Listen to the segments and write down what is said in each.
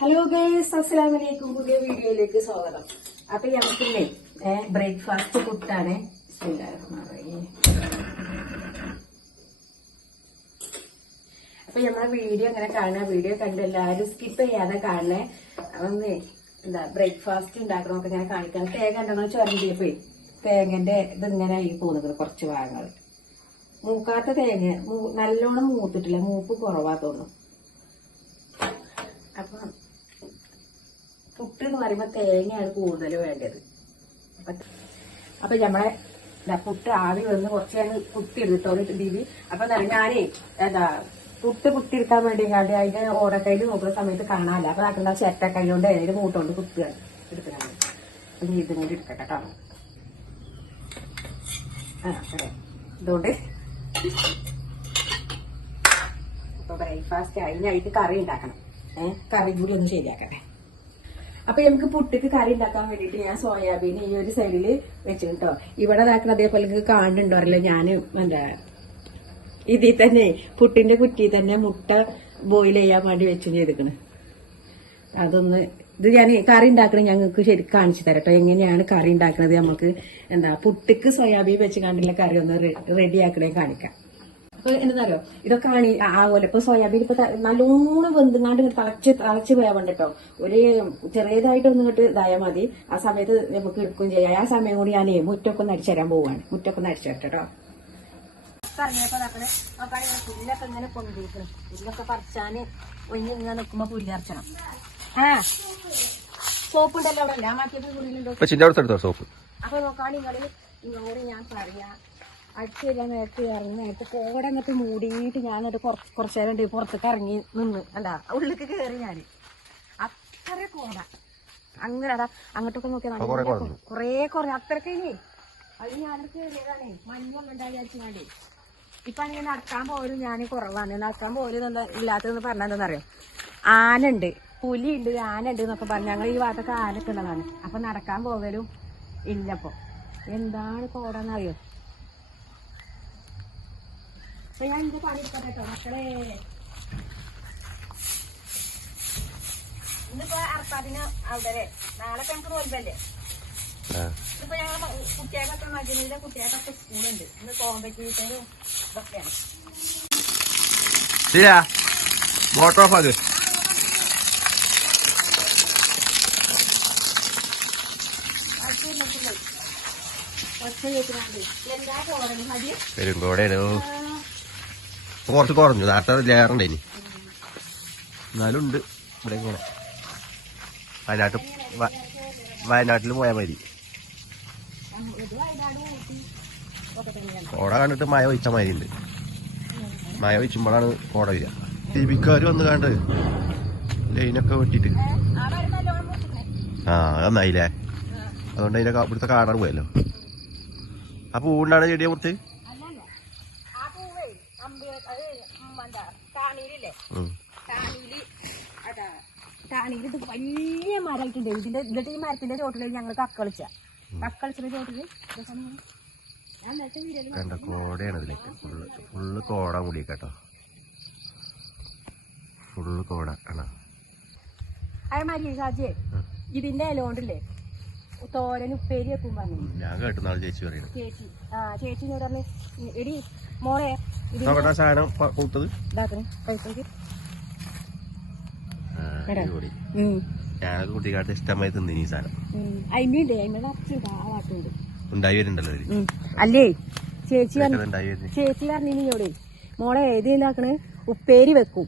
Hello guys അസ്സലാം വലൈക്കും പുതിയ വീഡിയോയിലേക്ക് സ്വാഗതം. അപ്പൊ നമുക്കില്ലേ ബ്രേക്ക്ഫാസ്റ്റ് പുട്ടാണ്. അപ്പൊ നമ്മളെ വീഡിയോ അങ്ങനെ കാണുക? വീഡിയോ കണ്ട് എല്ലാവരും സ്കിപ്പ് ചെയ്യാതെ കാണണേ. അതൊന്നേ എന്താ ബ്രേക്ക്ഫാസ്റ്റ് ഉണ്ടാക്കണമൊക്കെ ഇങ്ങനെ കാണിക്കാൻ തേങ്ങ ഉണ്ടെന്ന് ചുരണ്ടിയപ്പോ തേങ്ങന്റെ ഇതിങ്ങനെ ആയി പോകുന്നത് കുറച്ച് ഭാഗങ്ങൾ. മൂക്കാത്ത തേങ്ങ നല്ലോണം മൂത്തിട്ടില്ല. മൂപ്പ് കുറവാ തോന്നും അപ്പൊ പുട്ട് എന്ന് പറയുമ്പോ തേങ്ങയാണ് കൂടുതൽ വേണ്ടത്. അപ്പൊ നമ്മളെ പുട്ട് ആവി വന്ന് കുറച്ച് ഞാൻ കുത്തിയെടുത്തോ ദീപി അപ്പൊ ഞാനേ എന്താ പുട്ട് കുത്തിയെടുക്കാൻ വേണ്ടി കണ്ട് അതിന്റെ ഓടക്കൈയിൽ നോക്കുന്ന സമയത്ത് കാണാനില്ല അപ്പൊ ആക്കുന്ന ചേട്ടക്കൈ കൊണ്ട് ഏതെങ്കിലും മൂട്ടോണ്ട് കുത്തുകയാണ് എടുക്കുകയാണ് അപ്പൊ ഇതും കൂടി എടുക്കട്ടെ കേട്ടോ ഇതുകൊണ്ട് ബ്രേക്ക്ഫാസ്റ്റ് അതിനായിട്ട് കറി ഉണ്ടാക്കണം. ഏഹ് കറി കൂടി ഒന്ന് ശരിയാക്കട്ടെ. അപ്പൊ നമുക്ക് പുട്ടിക്ക് കറി ഉണ്ടാക്കാൻ വേണ്ടിട്ട് ഞാൻ സോയാബീൻ ഈ ഒരു സൈഡിൽ കേട്ടോ ഇവിടെ ഇതാക്കണ അതേപോലെ നിങ്ങൾക്ക് കാണുന്നുണ്ടോ ഞാൻ എന്താ ഇതിൽ തന്നെ പുട്ടിന്റെ കുറ്റി തന്നെ മുട്ട ബോയിൽ ചെയ്യാൻ വേണ്ടി വെച്ചു ചെയ്തിക്കണ് അതൊന്ന് ഇത് ഞാൻ കറി ഉണ്ടാക്കണത് ഞങ്ങൾക്ക് ശരി കാണിച്ചു തരട്ടോ എങ്ങനെയാണ് കറി ഉണ്ടാക്കുന്നത് നമുക്ക് എന്താ പുട്ടിക്ക് സോയാബീൻ വെച്ച് കണ്ടുള്ള കറി ഒന്ന് റെഡിയാക്കണേ കാണിക്കാം. അപ്പൊ എന്താറിയോ ഇതൊക്കെ ആണ് ആ പോലെ. ഇപ്പൊ സോയാബീൻ ഇപ്പൊ നല്ലോണം വെന്തുങ്ങാണ്ട് ഇങ്ങോട്ട് തളച്ച് തളച്ച് പോയാൽ കേട്ടോ ഒരു ചെറിയതായിട്ട് ഒന്ന് ഇങ്ങോട്ട് ഇതായാൽ മതി. ആ സമയത്ത് നമുക്ക് എടുക്കുകയും ചെയ്യാം. ആ സമയം കൂടി ഞാൻ മുറ്റൊക്കെ ഒന്ന് അടിച്ചു തരാൻ പോവാണ്. മുറ്റൊക്കെ ഒന്ന് അടിച്ചു തരട്ടോ പറഞ്ഞപ്പോ നമ്മൾ നോക്കുകയാണെങ്കിൽ പുല്ലൊക്കെ ഇങ്ങനെ പൊന്തിരിക്കണം പുല്ലൊക്കെ പറിച്ചാന് ഒഴിഞ്ഞ് ഇങ്ങനെ നിൽക്കുമ്പോ പുല്ലറച്ചണം ആ. സോപ്പ് ഉണ്ടല്ലോ അവിടെ അല്ല എടുത്തോ സോപ്പ്? അപ്പൊ നോക്കാണ് നിങ്ങൾ നിങ്ങളോട് ഞാൻ പറയാ. അടിച്ചു നേരത്തെ നേരത്ത് ഇറങ്ങി നേരത്ത് കോട അങ്ങോട്ട് മൂടിയിട്ട് ഞാൻ കുറച്ച് കുറച്ച് നേരം പുറത്തേക്ക് ഇറങ്ങി നിന്ന്. അല്ല ഉള്ളിലേക്ക് കയറി ഞാൻ അത്ര കോട. അങ്ങനെ അതാ അങ്ങോട്ടൊക്കെ നോക്കിയാൽ കുറേ കുറേ അത്രയ്ക്ക് അത് ഞാനത് കയറിയതാണേ മഞ്ഞൊന്നും ഉണ്ടായി ഇപ്പൊ ആണെങ്കിൽ നടക്കാൻ പോലും ഞാൻ കുറവാണ്. നടക്കാൻ പോലും എന്താ ഇല്ലാത്തതെന്ന് പറഞ്ഞാൽ എന്താണെന്നറിയോ ആനുണ്ട് പുലിയുണ്ട് ആനുണ്ട് എന്നൊക്കെ പറഞ്ഞു ഞങ്ങൾ ഈ ഭാഗത്തൊക്കെ ആനൊക്കെ ഉള്ളതാണ് അപ്പൊ നടക്കാൻ പോകലും ഇല്ലപ്പോ എന്താണ് കോടെന്നറിയോ അപ്പൊ ഞാൻ ഇത് പണി എടുക്കട്ടെ കേട്ടോ മക്കളെ. ഇന്നിപ്പോ അർപ്പാദിന് അവിടെ നാളെ നമുക്ക് നോൽബല്ലേ? ഇപ്പൊ ഞങ്ങൾ കുട്ടികൾക്കൊക്കെ മകനിലെ കുട്ടികൾക്കൊക്കെ സ്കൂളുണ്ട്. ഇന്ന് കോമ്പറ്റീഷനും ഇതൊക്കെയാണ്. ശരിയാ? മോട്ടർ ഓഫ് ആക്ക്. കുറച്ച് കുറഞ്ഞു. നേരത്തെ ലേറുണ്ട് ഇനി. എന്നാലും ഉണ്ട്. ഇവിടെ ഇങ്ങനെ വയനാട്ട് വയനാട്ടിൽ പോയാൽ മതി. കോട കണ്ടിട്ട് മഴ ഒഴിച്ച മാതിരി ഉണ്ട് മഴ ഒഴിച്ചുമ്പോഴാണ് കോട വരിക. ദീപിക്കാർ വന്ന് കണ്ട് ലൈനൊക്കെ വെട്ടിട്ട് ആ നന്നായില്ലേ അതുകൊണ്ട് അതിനൊക്കെ ഇവിടുത്തെ കാടാണ് പോയല്ലോ. ആ ഊണ്ടാണ് ചെടിയെ കുറിച്ച് അല്ലല്ല ആ പൂവേ അമ്പി അത് ഉം എന്താ താണീരില്ലേ താണീൽ അതാ താണീര് ഇത് വലിയ മരമായിട്ടുണ്ട്. ഇതിന്റെ ഇതിന്റെ ഈ മരത്തിന്റെ ചോട്ടിൽ ഞങ്ങൾ കക്കളിച്ച കക്കളിച്ചിന്റെ ചോട്ടിൽ ഇതൊക്കെ ഒന്ന് ഞാൻ നേരത്തെ വീഡിയോയിൽ കണ്ട കോടയാണ് ഇതിലേക്ക് ഫുള്ള് ഫുള്ള് കോട കൂടി കേട്ടോ ഫുള്ള് കോട ആണ്? അതേമാതിരി സാജിയെ ഇതിന്റെ ഇലോണ്ടില്ലേ തോരൻ ഉപ്പേരി വെക്കും പറഞ്ഞു. ഞാൻ കേട്ടു നാളെ ചേച്ചി പറയുന്നത് ചേച്ചി. ആ ചേച്ചി എന്നോട് പറഞ്ഞു എടി മോളെ സാധനം പൂത്തത്? ഇതാക്കണേ ഞാനൊക്കെ കുട്ടിക്കാലത്ത് ഇഷ്ടമായി തിന്നിനി സാധനം. ഉണ്ടായി വരുന്നുണ്ടല്ലോ അല്ലേ? ചേച്ചി ചേച്ചി പറഞ്ഞോടെ മോളെ ഏത് ഇതാക്കണ്? ഉപ്പേരി വെക്കും.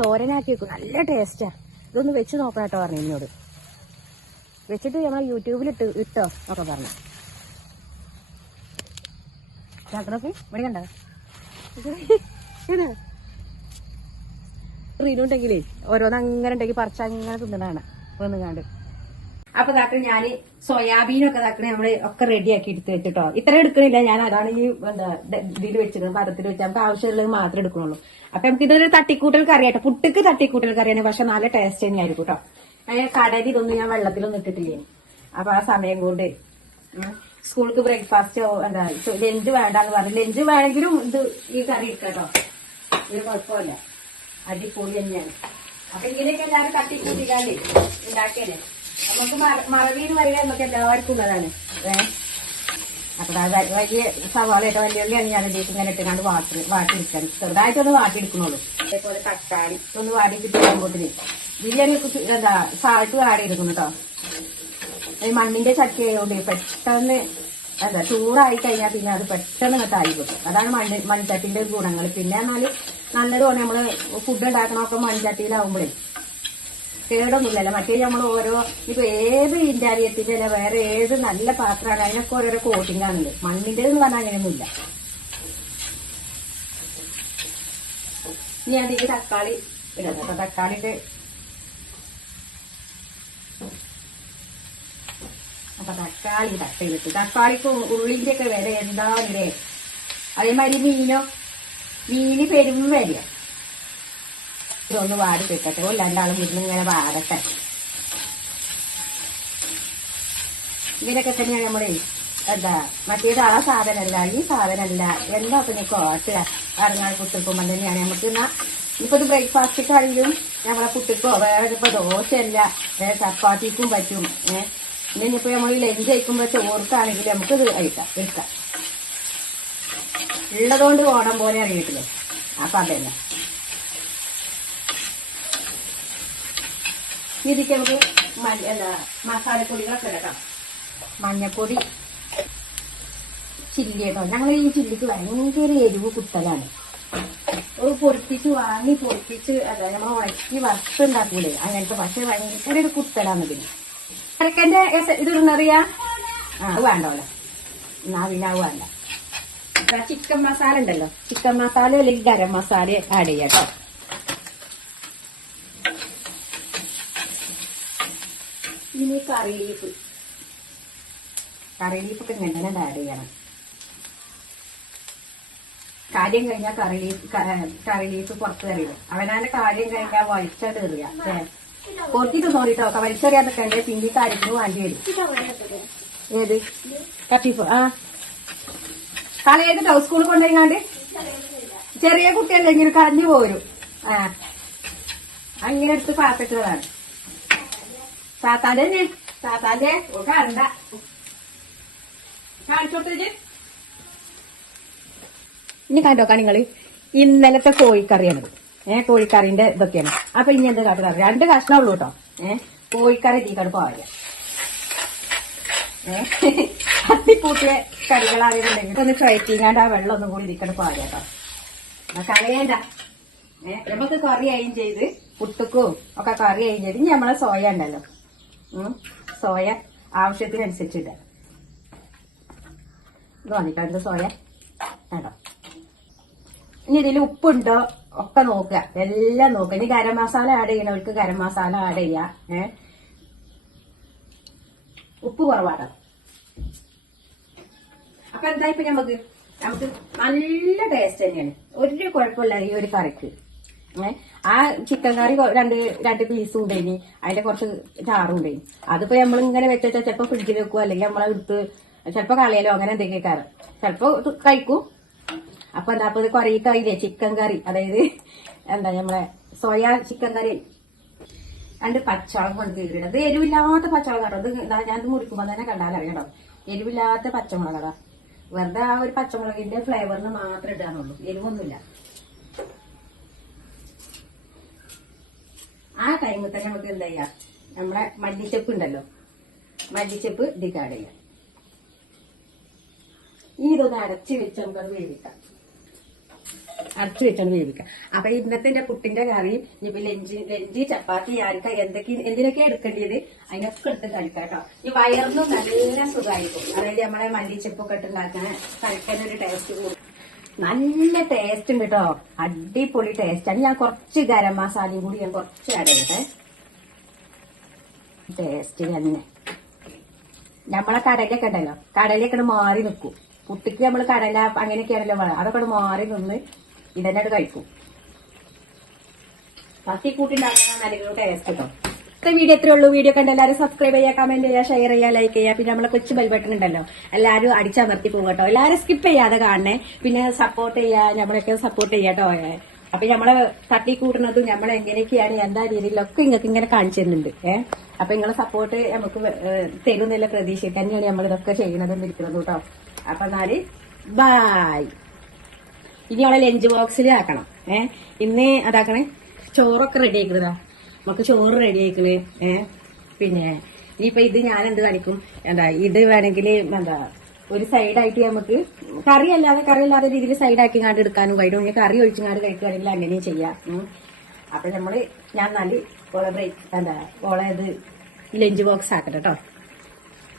തോരനാക്കി വെക്കും. നല്ല ടേസ്റ്റാ ഇതൊന്ന് വെച്ച് നോക്കണം കേട്ടോ പറഞ്ഞു എന്നോട് വെച്ചിട്ട് നമ്മൾ യൂട്യൂബിൽ ഇട്ട് ഇട്ടോ ഒക്കെ പറഞ്ഞു. നോക്കി ഇവിടെ കണ്ട? റീനുണ്ടെങ്കിലേ ഓരോന്ന് അങ്ങനെ ഉണ്ടെങ്കിൽ പറിച്ച അങ്ങനെ തിന്നണാണ് വന്നുകാണ്ട് അപ്പൊ ഇതാക്ക ഞാൻ സോയാബീനൊക്കെ ഇതാക്കണ നമ്മൾ ഒക്കെ റെഡിയാക്കി എടുത്ത് വെച്ചിട്ടോ. ഇത്ര എടുക്കണില്ല. ഞാൻ അതാണ് ഈ എന്താ ഇതിൽ വെച്ചിരുന്നത് പദത്തിൽ വെച്ചാൽ നമുക്ക് ആവശ്യമുള്ളത് മാത്രമേ എടുക്കണുള്ളൂ അപ്പൊ നമുക്ക് ഇതൊരു തട്ടിക്കൂട്ടൽ കറിയാട്ടോ. പുട്ടിക്ക് തട്ടിക്കൂട്ടൽ കറിയാണ്. പക്ഷെ നല്ല ടേസ്റ്റ് തന്നെയായിരിക്കും കേട്ടോ കടയിൽ ഇതൊന്നും ഞാൻ വെള്ളത്തിലൊന്നും ഇട്ടിട്ടില്ലേ. അപ്പൊ ആ സമയം കൊണ്ട് സ്കൂൾക്ക് ബ്രേക്ക്ഫാസ്റ്റോ എന്താ ലഞ്ച് വേണ്ടെന്ന് പറഞ്ഞു. ലഞ്ച് വേണമെങ്കിലും ഇത് ഈ കറി എടുക്കാം കേട്ടോ ഒരു കുഴപ്പമില്ല. അടിപൊളി തന്നെയാണ്. അപ്പൊ ഇങ്ങനെയൊക്കെ എല്ലാവരും തട്ടിക്കൂട്ടിക്കാണ്ട് കൂട്ടിക്കാണ്ട് ഉണ്ടാക്കിയല്ലേ നമുക്ക് മറ- മറവി എന്ന് പറയുക നമുക്ക് എല്ലാവർക്കും ഉള്ളതാണ്. ഏഹ് അപ്പൊ വലിയ സവാളയായിട്ട് വലിയ ഉള്ളിയാണ് ഞാൻ ഇതിലേക്ക് ഇങ്ങനെ ഇട്ടുകൊണ്ട് വാട്ടി വാട്ടിയെടുക്കാൻ ചെറുതായിട്ടൊന്ന് വാട്ടിയെടുക്കണുള്ളൂ. അതേപോലെ തക്കാളി ഒന്ന് വാടി കിട്ടുമ്പോഴത്തേന് ബിരിയാണി എന്താ സാൾട്ട് വാടി എടുക്കുന്നു കേട്ടോ ഈ മണ്ണിന്റെ ചട്ടി ആയതുകൊണ്ട് പെട്ടെന്ന് എന്താ ചൂടായി കഴിഞ്ഞാൽ പിന്നെ അത് പെട്ടെന്ന് ഇങ്ങോട്ട് ആയി കിട്ടും. അതാണ് മണ്ണ് മൺചട്ടിന്റെ ഗുണങ്ങൾ പിന്നെ എന്നാൽ നല്ലതുമാണ് നമ്മൾ ഫുഡ് ഉണ്ടാക്കണമൊക്കെ മൺചട്ടിയിലാവുമ്പോഴേ കേടൊന്നുമില്ലല്ലോ. മറ്റേ നമ്മൾ ഓരോ ഇപ്പൊ ഏത് ഇന്റാലിയത്തിന്റെ അല്ല വേറെ ഏത് നല്ല പാത്രമാണ് അതിനൊക്കെ ഓരോരോ കോട്ടിംഗ് ആണല്ലോ മണ്ണിന്റെ എന്ന് പറഞ്ഞാൽ അങ്ങനെയൊന്നുമില്ല. ഇനി അതിലേക്ക് തക്കാളി ഇടാം അപ്പൊ തക്കാളിന്റെ അപ്പൊ തക്കാളി തട്ടയിലിട്ട്. തക്കാളിക്ക് ഉള്ളിന്റെ ഒക്കെ വില എന്താ അതേമാതിരി മീനോ മീന് പെരും വരിക. ഇതൊന്ന് വാടി കിട്ടട്ടെ രണ്ടാളും വീട്ടിൽ ഇങ്ങനെ വാടട്ടെ. ഇതിനൊക്കെ തന്നെയാണ് നമ്മളെ എന്താ മറ്റേത് ആ സാധനമല്ല ഈ സാധനമല്ല. എന്താ പിന്നെ കോട്ടുക അറങ്ങാൻ കുട്ടിക്കുമ്പോൾ തന്നെയാണ്. നമുക്ക് എന്നാ ഇപ്പൊ ബ്രേക്ക്ഫാസ്റ്റ് ആണെങ്കിലും നമ്മളെ കുട്ടിക്കോ വേറെ ഇപ്പൊ ദോശയല്ല വേറെ ചപ്പാത്തിക്കും പറ്റും ഏഹ് ഇനിയിപ്പോ നമ്മൾ ലഞ്ച് കഴിക്കുമ്പോ ചോർക്കാണെങ്കിൽ നമുക്ക് ഇത് കഴിക്കാം എടുക്കാം. ഉള്ളതുകൊണ്ട് ഓണം പോലെ അറിയിട്ടില്ല അപ്പൊ അതന്നെ. ഇതിക്ക് നമുക്ക് എന്താ മസാലപ്പൊടികളൊക്കെ ഇടക്കാം മഞ്ഞപ്പൊടി ചില്ലി കേട്ടോ ഞങ്ങൾ ഈ ചില്ലിക്ക് ഭയങ്കര എരിവ് കുത്തലാണ്. ഒരു പൊടിപ്പിച്ച് വാങ്ങി പൊടിപ്പിച്ച് അല്ല നമ്മൾ ഉണക്കി വറുത്തുണ്ടാക്കൂലേ? അങ്ങനത്തെ പക്ഷെ ഭയങ്കര ഒരു കുത്തലാണ് പിന്നെ അരക്കന്റെ ഇത് ഇടുന്നറിയാ? ആ അത് വേണ്ടോല്ലോ വേണ്ട. ചിക്കൻ മസാല ഉണ്ടല്ലോ. ചിക്കൻ മസാല അല്ലെങ്കിൽ ഗരം മസാല ആഡ് ചെയ്യാം കേട്ടോ ഇനി കറി ലീഫ് കറി ഒക്കെ ഇങ്ങനെ തന്നെ ആഡ് ചെയ്യണം. കാര്യം കഴിഞ്ഞാൽ കറി ലീഫ് കറി ലീഫ് പുറത്ത് കറിയും അവനാണ് കാര്യം കഴിഞ്ഞാൽ വലിച്ചത് എറിയ കുറച്ചിട്ട് നോക്കിട്ടോ വലിച്ചെറിയാതൊക്കെ ഉണ്ട് പിന്നെ കാര്യത്തിന് വേണ്ടി വരും. ഏത്? കട്ടിഫ് ആ. കളയേത് സ്കൂളിൽ കൊണ്ടുപോയിങ്ങാണ്ട് ചെറിയ കുട്ടിയല്ലേ ഇങ്ങനെ കരഞ്ഞു പോരും. ആ. അങ്ങനെ എടുത്ത് പാത്തിട്ടതാണ്. താത്താന്റെ തന്നെ താത്താന്റെ കണ്ട കാണിച്ചോട്ടേ ഇനി കണ്ടോക്കാ നിങ്ങൾ ഇന്നലത്തെ കോഴിക്കറിയാണ് ഏഹ് കോഴിക്കറിന്റെ ഇതൊക്കെയാണ്. അപ്പൊ ഇനി എന്താ കാട്ടുക രണ്ട് കഷ്ണമുള്ളൂ കേട്ടോ. ഏഹ് കോഴിക്കറി തീ പോയ ഏഹ് അത്തിക്കൂട്ടിയ കറികളാണെന്നുണ്ടെങ്കിൽ ഒന്ന് ചുഴറ്റിങ്ങാണ്ട് ആ വെള്ളം ഒന്നും കൂടി ഇരിക്കണം പോയ കേട്ടോ കളയണ്ട ഏഹ് നമുക്ക് കറി അയും ചെയ്ത് പുട്ടുക്കും ഒക്കെ കറി അയും ചെയ്ത് നമ്മളെ സോയ ഉണ്ടല്ലോ. സോയ ആവശ്യത്തിനനുസരിച്ചിട്ട്. ഇത് സോയ. കേട്ടോ ഇനി ഇതിൽ ഉപ്പുണ്ടോ ഒക്കെ നോക്കുക. എല്ലാം നോക്കുക. ഇനി ഗരം മസാല ആഡ് ചെയ്യണവർക്ക് ഗരം മസാല ആഡ് ചെയ്യാം. ഏ ഉപ്പ് കുറവാണ്. അപ്പൊ എന്തായി ഇപ്പൊ നമുക്ക് നമുക്ക് നല്ല ടേസ്റ്റ് തന്നെയാണ്. ഒരു കുഴപ്പമില്ല ഈ ഒരു കറിക്ക്. ആ ചിക്കൻ കറി രണ്ട് രണ്ട് പീസും ഉണ്ടായിനി. അതിന്റെ കുറച്ച് ചാറും ഉണ്ടായിനി. അതിപ്പോ നമ്മൾ ഇങ്ങനെ വെച്ചാൽ ചിലപ്പോ ഫ്രിഡ്ജിൽ വെക്കും അല്ലെങ്കിൽ നമ്മളെ എടുത്ത് ചിലപ്പോ കളയലോ അങ്ങനെ എന്തെങ്കിലും കറി ചിലപ്പോ കഴിക്കും. അപ്പൊ എന്താ അപ്പൊ കുറേ കറിയില്ലേ? Chicken curry. അതായത് എന്താ നമ്മളെ സോയാ ചിക്കൻ കറി. രണ്ട് പച്ചവളം കൊണ്ട് കീറിയിടും അത് എരിവില്ലാത്ത പച്ചവളം കേട്ടോ. ഇത് ഇതാ ഞാൻ ഇത് മുറിക്കുമ്പോ തന്നെ കണ്ടാൽ അറിയണം എരിവില്ലാത്ത പച്ചമുളക് അതാ വെറുതെ ആ ഒരു പച്ചമുളകിന്റെ ഫ്ലേവറിന് മാത്രം ഇടാനുള്ളൂ എരിവൊന്നുമില്ല. ആ ടൈമിൽ തന്നെ നമുക്ക് എന്താ ചെയ്യാം? നമ്മളെ മല്ലിച്ചപ്പ് ഉണ്ടല്ലോ. മല്ലിച്ചപ്പ് ഡിഗാഡ് ചെയ്യാം. ഈ ഇതൊന്ന് അടച്ചു വെച്ച് നമുക്കത് വേവിക്കാം. അടച്ചു വെച്ചാണ് വേവിക്കാം. അപ്പൊ ഇന്നത്തെ എന്റെ പുട്ടിന്റെ കറി ഇനിയിപ്പോ ലഞ്ച് ലഞ്ച് ചപ്പാത്തി ആർക്ക എന്തൊക്കെ എന്തിനൊക്കെ എടുക്കേണ്ടത്? അതിനൊക്കെ എടുത്ത് കഴിക്കാം കേട്ടോ ഈ വയറിനും നല്ല സുഖമായിരിക്കും. അതായത് നമ്മളെ മല്ലിച്ചപ്പൊക്കെ ഇട്ടുണ്ടാക്കുന്ന കഴിക്കാൻ ഒരു ടേസ്റ്റ് കൂടും. നല്ല ടേസ്റ്റും കേട്ടോ അടിപൊളി ടേസ്റ്റ് ആണ്. ഞാൻ കുറച്ച് ഗരം മസാലയും കൂടി ഞാൻ കുറച്ച് ചെയ്യട്ടെ. ടേസ്റ്റ് തന്നെ നമ്മളെ കടലൊക്കെ ഉണ്ടല്ലോ. കടലൊക്കെ മാറി നിൽക്കും. കുട്ടിക്ക് നമ്മൾ കടല അങ്ങനെയൊക്കെയാണല്ലോ അതൊക്കെ മാറി നിന്ന് ഇതന്നെ കഴിക്കും. ടേസ്റ്റ് കേട്ടോ ഇന്നത്തെ വീഡിയോ എത്രേ ഉള്ളൂ. വീഡിയോ കണ്ട് എല്ലാവരും സബ്സ്ക്രൈബ് ചെയ്യുക കമന്റ് ചെയ്യുക ഷെയർ ചെയ്യുക ലൈക്ക് ചെയ്യുക. പിന്നെ നമ്മളെ കൊച്ചു ബെൽ ബട്ടൺ ഉണ്ടല്ലോ. എല്ലാവരും അടിച്ചമർത്തി പോകും കേട്ടോ എല്ലാവരും സ്കിപ്പ് ചെയ്യാതെ കാണണേ. പിന്നെ സപ്പോർട്ട് ചെയ്യുക നമ്മളൊക്കെ സപ്പോർട്ട് ചെയ്യാട്ടോ കേട്ടോ അപ്പൊ നമ്മൾ തട്ടിക്കൂട്ടുന്നതും നമ്മൾ എങ്ങനെയൊക്കെയാണ് എന്താ രീതിയിലൊക്കെ നിങ്ങൾക്ക് ഇങ്ങനെ കാണിച്ചു തരുന്നുണ്ട്. ഏഹ് അപ്പൊ നിങ്ങളെ സപ്പോർട്ട് നമുക്ക് തരുന്നില്ല പ്രതീക്ഷ തന്നെയാണ് നമ്മൾ ഇതൊക്കെ ചെയ്യുന്നതും ഇരിക്കുന്നത് കേട്ടോ അപ്പൊ എന്നാൽ ബായ് ഇനി അവളെ ലഞ്ച് ബോക്സിൽ ആക്കണം. ഏഹ് ഇന്ന് അതാക്കണേ? ചോറൊക്കെ റെഡി ആക്കുന്നതാ നമുക്ക് ചോറ് റെഡി ആക്കണേ ഏഹ് പിന്നെ ഇനിയിപ്പൊ ഇത് ഞാൻ എന്ത് കാണിക്കും? എന്താ ഇത് വേണമെങ്കിൽ എന്താ ഒരു സൈഡായിട്ട് നമുക്ക് കറി അല്ലാതെ കറി അല്ലാതെ രീതിയിൽ സൈഡാക്കി കാണ്ട് എടുക്കാനും കഴിയും. ഇനി കറി ഒഴിച്ചുങ്ങാണ്ട് കഴിക്കുകയാണെങ്കിൽ അങ്ങനെയും ചെയ്യാം. അപ്പൊ നമ്മൾ ഞാൻ നല്ല ഓളെ ബ്രേക്ക് എന്താ ഓളെ ഇത് ലഞ്ച് ബോക്സ് ആക്കട്ടെ കേട്ടോ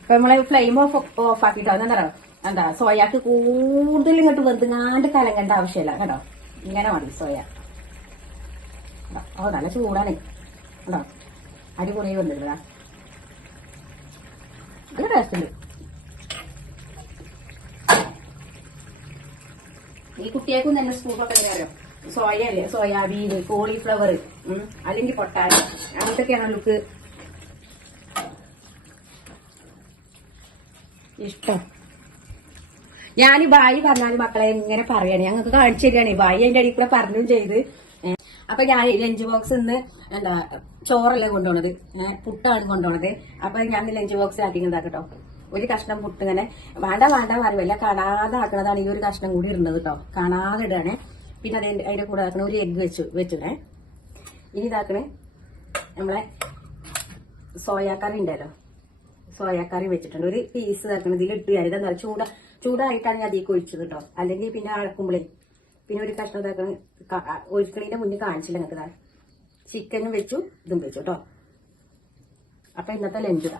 അപ്പൊ നമ്മളെ ഫ്ലെയിം ഓഫ് ഓഫ് ആക്കിട്ടോ. എന്താ എന്താ സോയാക്ക് കൂടുതൽ ഇങ്ങോട്ട് വെന്തുങ്ങാണ്ട് കലങ്ങേണ്ട ആവശ്യമില്ല കേട്ടോ? ഇങ്ങനെ മതി സോയ? ഓ നല്ല ചൂടാണ്. കേട്ടോ അരി കുറേ വന്നിട്ടുള്ളതാ നല്ല ടേസ്റ്റ് ഉണ്ട്. ഈ കുട്ടിയേക്കും തന്നെ സ്കൂളൊക്കെ അറിയാം? സോയ അല്ലേ സോയാബീൻ കോളിഫ്ലവർ അല്ലെങ്കിൽ പൊട്ടാറ്റോ അങ്ങനത്തൊക്കെയാണ് ലുക്ക് ഇഷ്ടം. ഞാൻ ബായി പറഞ്ഞാൽ മക്കളെ ഇങ്ങനെ പറയണേ. ഞങ്ങൾക്ക് കാണിച്ചു തരികയാണ്. ബായി അതിന്റെ അടിയിൽ കൂടെ പറഞ്ഞും ചെയ്ത്. അപ്പൊ ഞാൻ ലഞ്ച് ബോക്സ് ഇന്ന് എന്താ ചോറല്ലേ കൊണ്ടുപോണത്? പുട്ടാണ് കൊണ്ടുപോണത്. അപ്പൊ ഞാൻ ലഞ്ച് ബോക്സ് ആക്കി കേട്ടോ. ഒരു കഷ്ണം പുട്ട് ഇങ്ങനെ വേണ്ട വേണ്ട പറയുമല്ല കാണാതെ ആക്കണതാണ് ഈ ഒരു കഷ്ണം കൂടി ഇടുന്നത് കേട്ടോ. കാണാതെ ഇടാണ്. പിന്നെ അത് അതിന്റെ കൂടെ ആക്കണ ഒരു എഗ് വെച്ചു വെച്ചിടേ. ഇനി ഇതാക്കണേ നമ്മളെ സോയാ കറി ഉണ്ടല്ലോ സോയാക്കറി വെച്ചിട്ടുണ്ട്. ഒരു പീസ് ഇതാക്കണം ഇതിൽ ഇട്ട് ഞാൻ ഇതെന്താ ചൂട ചൂടായിട്ടാണ് ഞാൻ അതിലേക്ക് ഒഴിച്ചത് കേട്ടോ അല്ലെങ്കിൽ പിന്നെ അളക്കുമ്പോഴേ പിന്നെ ഒരു കഷ്ണം ഇതാക്കണം ഒഴിക്കണീന്റെ മുന്നേ കാണിച്ചില്ല നിങ്ങൾക്ക് ചിക്കനും വെച്ചു ഇതും വെച്ചു കേട്ടോ അപ്പൊ ഇന്നത്തെ ലഞ്ച് ഇതാ.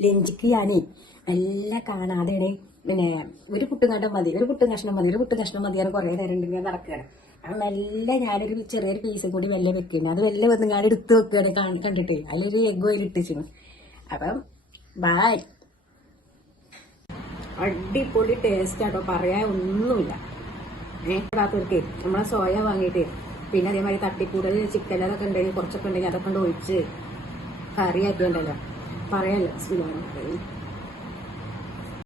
ലഞ്ചിക്ക് ഞാനേ നല്ല കാണാതെയാണ് പിന്നെ ഒരു പുട്ടും കണ്ടം മതി ഒരു പുട്ടും കഷ്ണം മതി ഒരു പുട്ടും കഷ്ണം മതി കുറെ നേരം ഉണ്ടെങ്കിൽ നടക്കുകയാണ് മെല്ലെ ഞാനൊരു ചെറിയൊരു പീസും കൂടി വെല്ലെ വെക്കുന്നു അത് വെല്ലെ വന്ന് ഞാൻ എടുത്ത് വെക്കുകയാണ് കാണി- കണ്ടിട്ട്. അതിലൊരു എഗ് ഓയിൽ ഇട്ടിച്ചു അപ്പം ബായ് അടിപൊളി ടേസ്റ്റ് ആട്ടോ പറയാൻ ഒന്നുമില്ല. ഏഹ് നമ്മളെ സോയ വാങ്ങിയിട്ട് പിന്നെ അതേമാതിരി തട്ടിക്കൂടൽ ചിക്കൻ അതൊക്കെ ഉണ്ടെങ്കിൽ കുറച്ചൊക്കെ ഉണ്ടെങ്കിൽ അതൊക്കെ ഒഴിച്ച് കറി ആക്കിയുണ്ടല്ലോ. പറയാലോ സുഖമാണ്?